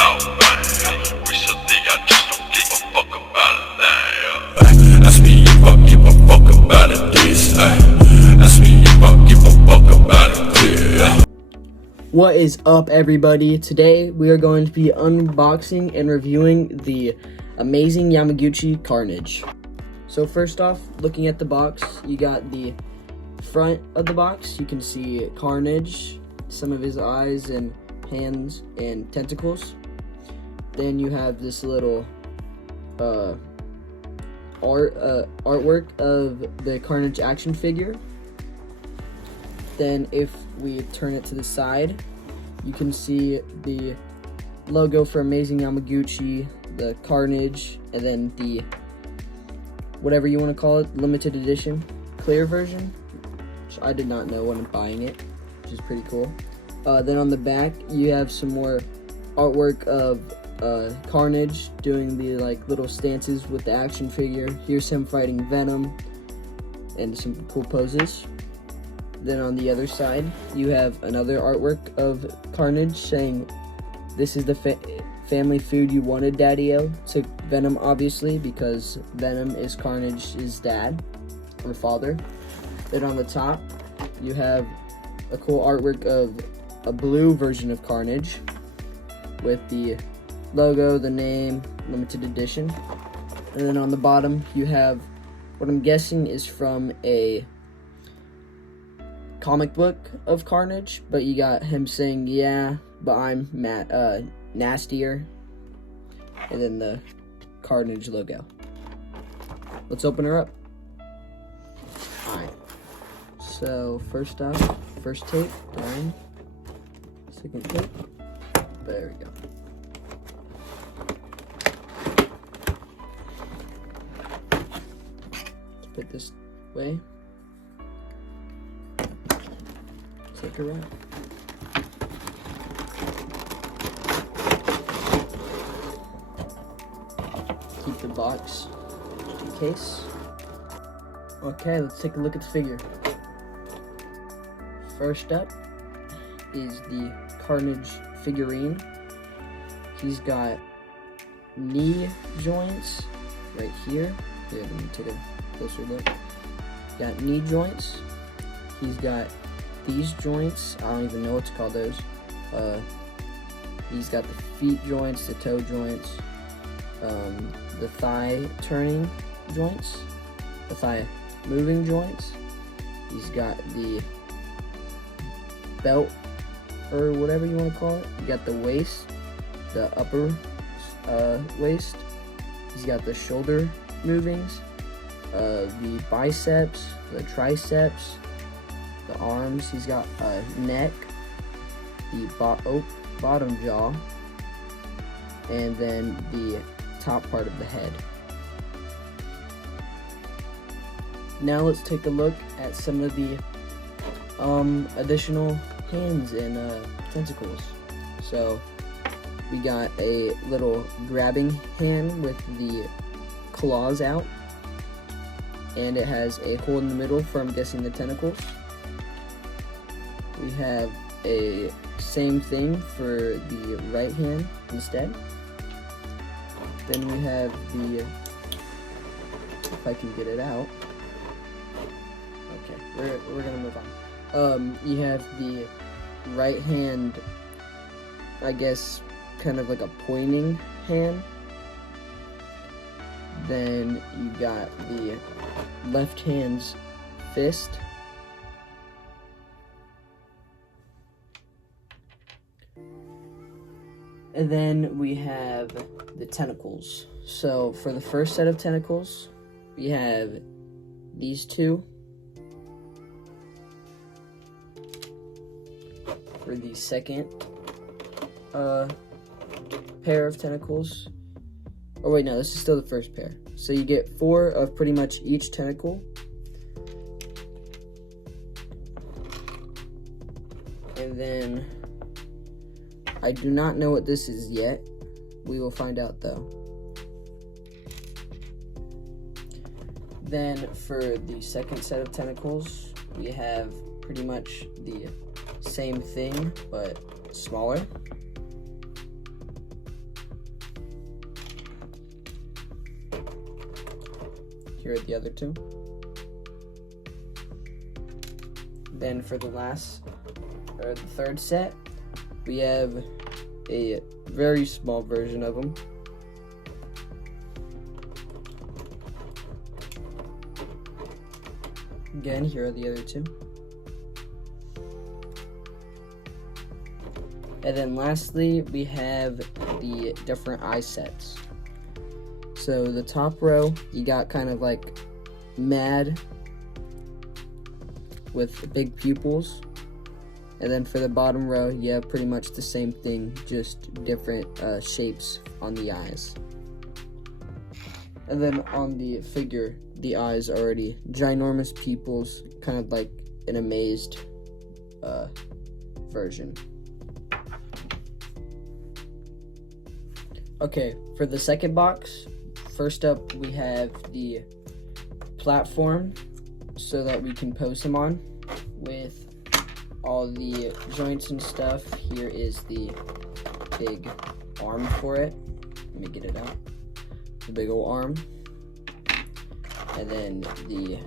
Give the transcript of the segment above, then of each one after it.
about that. Recently I just don't give a fuck about that. Ask me if I give a fuck about it this. Ask me if I give a fuck about it this. What is up, everybody? Today we are going to be unboxing and reviewing the amazing Yamaguchi Carnage. So first off, looking at the box, you got the front of the box. You can see Carnage, some of his eyes and hands and tentacles. Then you have this little artwork of the Carnage action figure. Then if we turn it to the side, you can see the logo for Amazing Yamaguchi, the Carnage, and then the whatever you want to call it, limited edition clear version, which I did not know when buying it, which is pretty cool. Then on the back you have some more artwork of Carnage doing the little stances with the action figure. Here's him fighting Venom and some cool poses. Then on the other side, you have another artwork of Carnage saying, "This is the family food you wanted, Daddy-O," to Venom, obviously, because Venom is Carnage's dad or father. Then on the top, you have a cool artwork of a blue version of Carnage with the logo, the name, limited edition. And then on the bottom, you have what I'm guessing is from a comic book of Carnage, but you got him saying, "Yeah, but I'm nastier," and then the Carnage logo. Let's open her up. Alright, so first up, first tape, done. Second tape, there we go. Let's put this away. Take her out. Keep the box just in case. Okay, let's take a look at the figure. First up is the Carnage figurine. He's got knee joints right here. Here, let me take a closer look. Got knee joints. He's got these joints, I don't even know what to call those. He's got the feet joints, the toe joints, the thigh turning joints, the thigh moving joints. He's got the belt, or whatever you want to call it. You got the waist, the upper waist. He's got the shoulder movings, the biceps, the triceps, the arms. He's got a neck, the bottom jaw, and then the top part of the head. Now let's take a look at some of the additional hands and tentacles. So we got a little grabbing hand with the claws out, and it has a hole in the middle for, I'm guessing, the tentacles. We have a same thing for the right hand instead. Then we have the, if I can get it out. Okay, we're gonna move on. You have the right hand, I guess, kind of like a pointing hand. Then you got the left hand's fist. And then we have the tentacles. So for the first set of tentacles, we have these two. For the second pair of tentacles, oh wait, no, this is still the first pair. So you get 4 of pretty much each tentacle. And then I do not know what this is yet. We will find out though. Then for the second set of tentacles, we have pretty much the same thing, but smaller. here are the other two. Then for the third set, we have a very small version of them. Again, here are the other two. And then lastly, we have the different eye sets. So the top row, you got kind of like Mad with big pupils. And then for the bottom row, you have pretty much the same thing, just different shapes on the eyes. And then on the figure, the eyes are already ginormous pupils, kind of like an amazed version. Okay, for the second box, first up we have the platform so that we can pose him on with all the joints and stuff. Here is the big arm for it. Let me get it out. The big old arm. And then the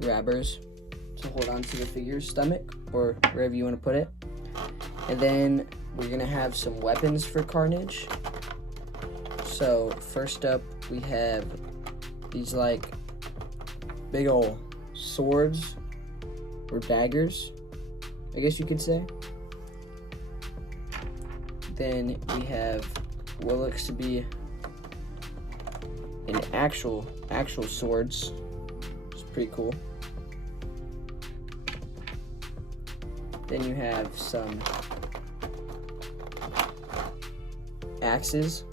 grabbers to hold on to the figure's stomach or wherever you want to put it. And then we're gonna have some weapons for Carnage. So first up we have these like big old swords or daggers, I guess you could say. Then we have what looks to be an actual swords. It's pretty cool. Then you have some axes.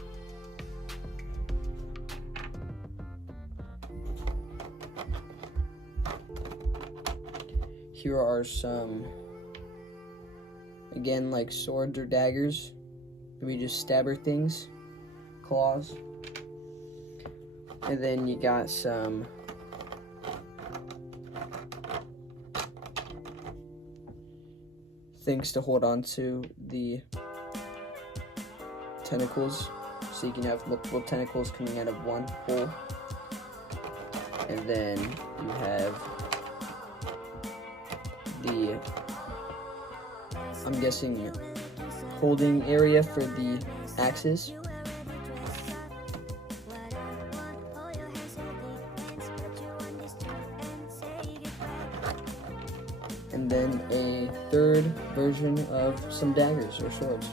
Here are some, again, like swords or daggers. Maybe just stabber things, claws. And then you got some things to hold on to the tentacles, so you can have multiple tentacles coming out of one hole. And then you have the, I'm guessing, holding area for the axes. And then a third version of some daggers or swords.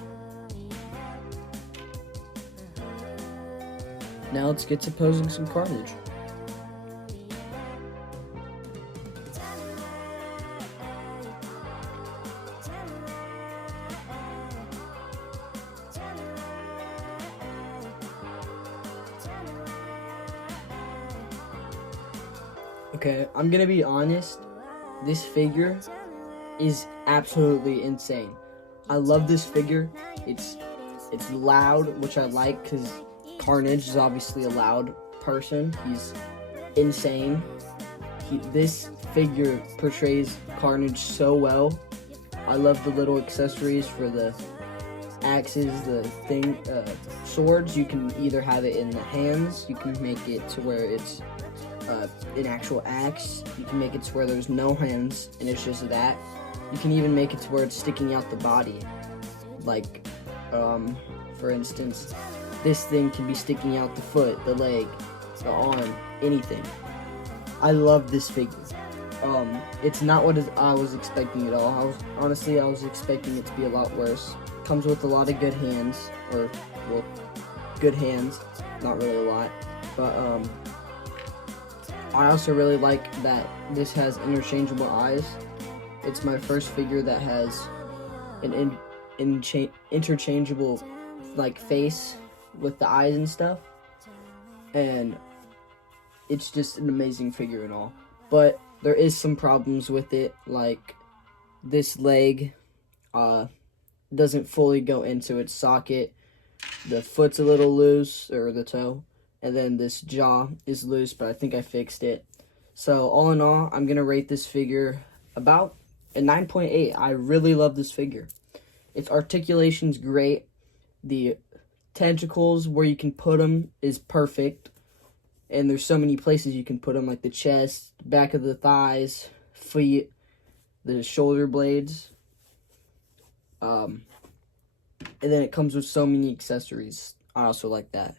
Now let's get to posing some Carnage. Okay, I'm gonna be honest, this figure is absolutely insane. I love this figure. It's loud, which I like because Carnage is obviously a loud person. He's insane. This figure portrays Carnage so well. I love the little accessories for the axes, the swords. You can either have it in the hands, you can make it to where it's an actual axe. You can make it to where there's no hands and it's just that. You can even make it to where it's sticking out the body. Like, for instance, this thing can be sticking out the foot, the leg, the arm, anything. I love this figure. It's not what I was expecting at all. I was expecting it to be a lot worse. Comes with a lot of good hands, good hands, not really a lot, but I also really like that this has interchangeable eyes. It's my first figure that has an interchangeable like face with the eyes and stuff, and it's just an amazing figure and all. But there is some problems with it, like this leg doesn't fully go into its socket, the foot's a little loose, or the toe, and then this jaw is loose, but I think I fixed it. So all in all, I'm gonna rate this figure about a 9.8. I really love this figure. Its articulation's great. The tentacles, where you can put them, is perfect. And there's so many places you can put them, like the chest, back of the thighs, feet, the shoulder blades. And then it comes with so many accessories. I also like that.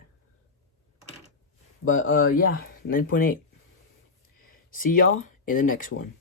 But yeah, 9.8. See y'all in the next one.